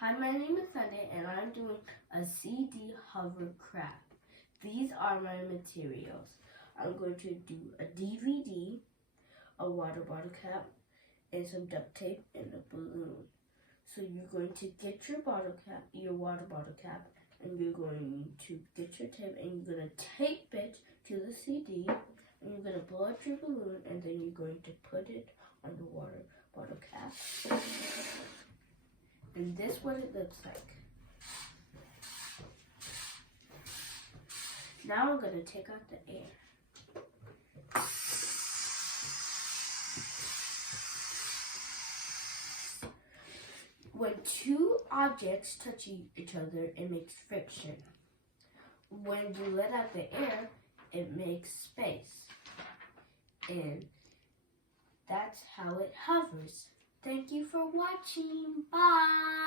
Hi, my name is Sunday and I'm doing a CD hovercraft. These are my materials. I'm going to do a DVD, a water bottle cap, and some duct tape and a balloon. So you're going to get your bottle cap, your water bottle cap, and you're going to get your tape and you're going to tape it to the CD and you're going to blow up your balloon and then you're going to put it on the water bottle cap. And this is what it looks like. Now I'm going to take out the air. When two objects touch each other, it makes friction. When you let out the air, it makes space. And that's how it hovers. Thank you for watching. Bye.